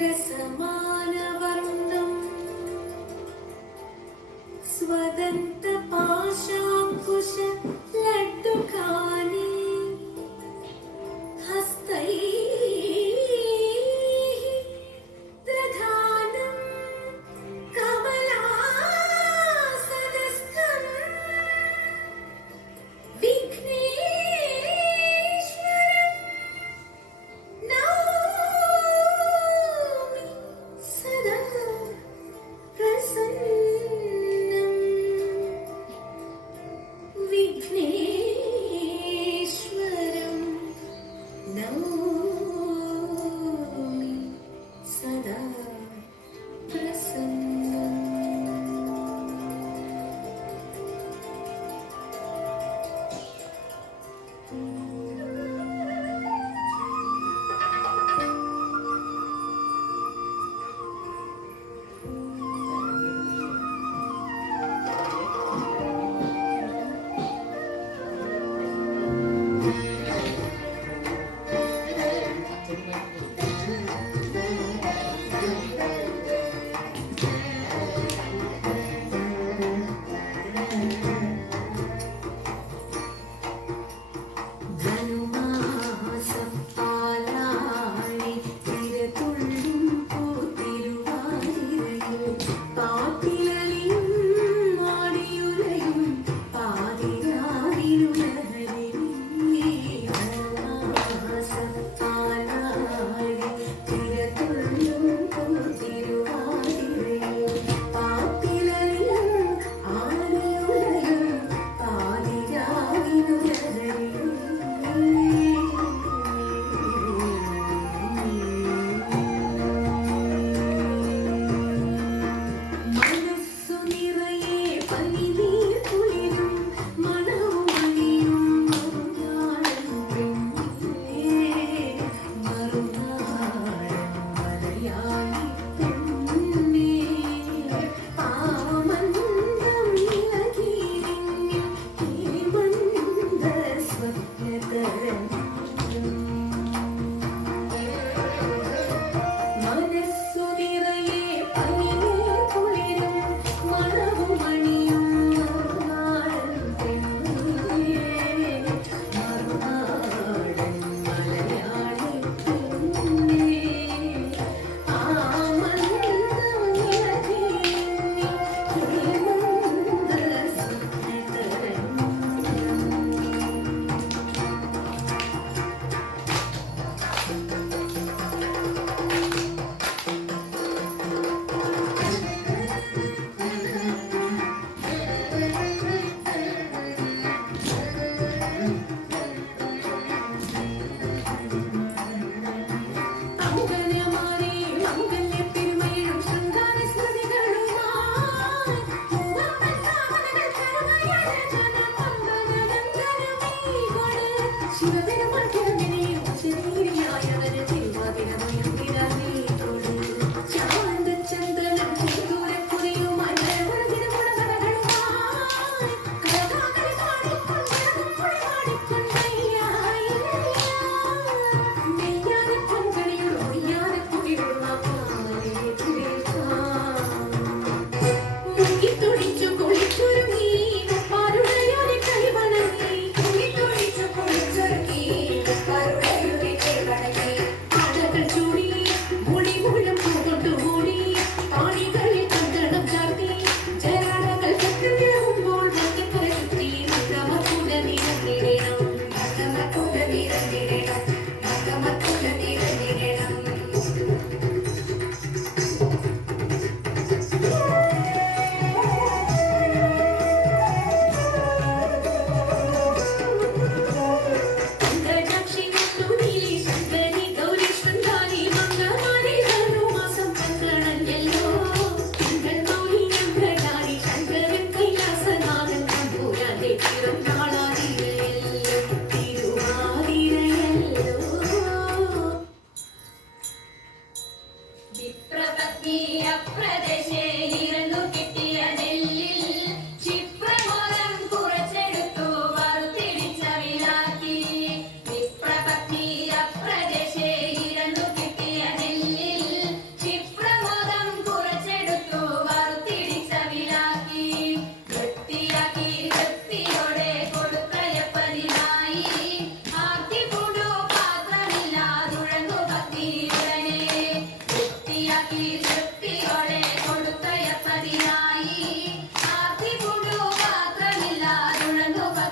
ചന്ദ്രസമാനവർണം സ്വതന്ത്ര പാശാങ്കുശ ലഡ്ഡുകാർ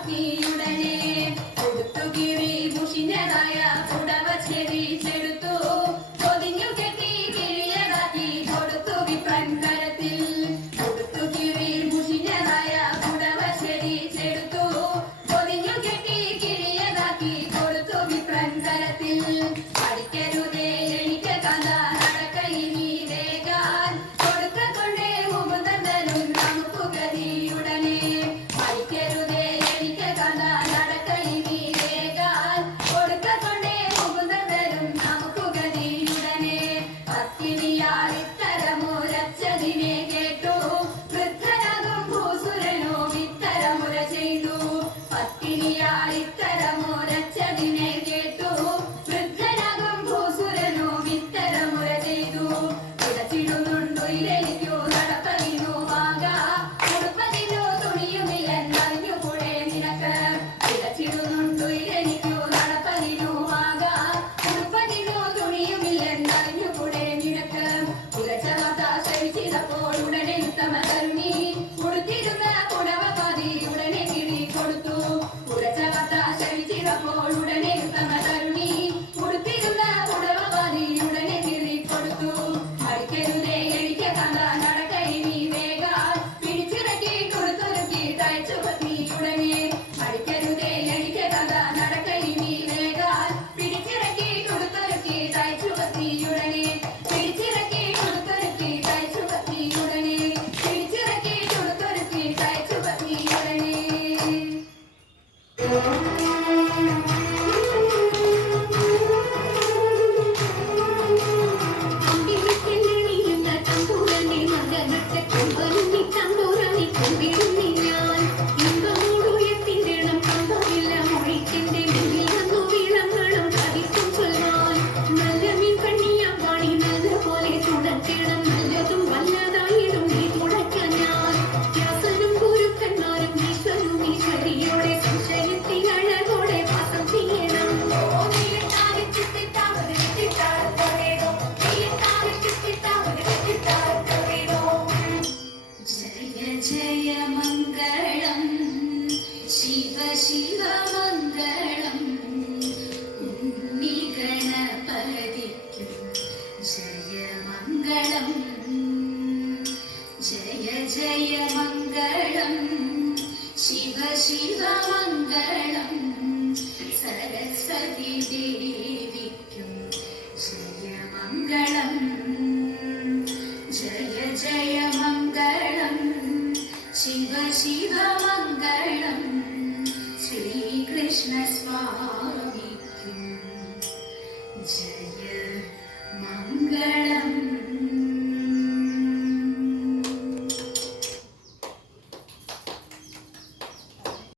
की जयमङ्गलं शिव शिव मङ्गलम् उन्निगणपदि जयमङ्गलं जय जयमङ्गलं शिव शिव मङ्गलम्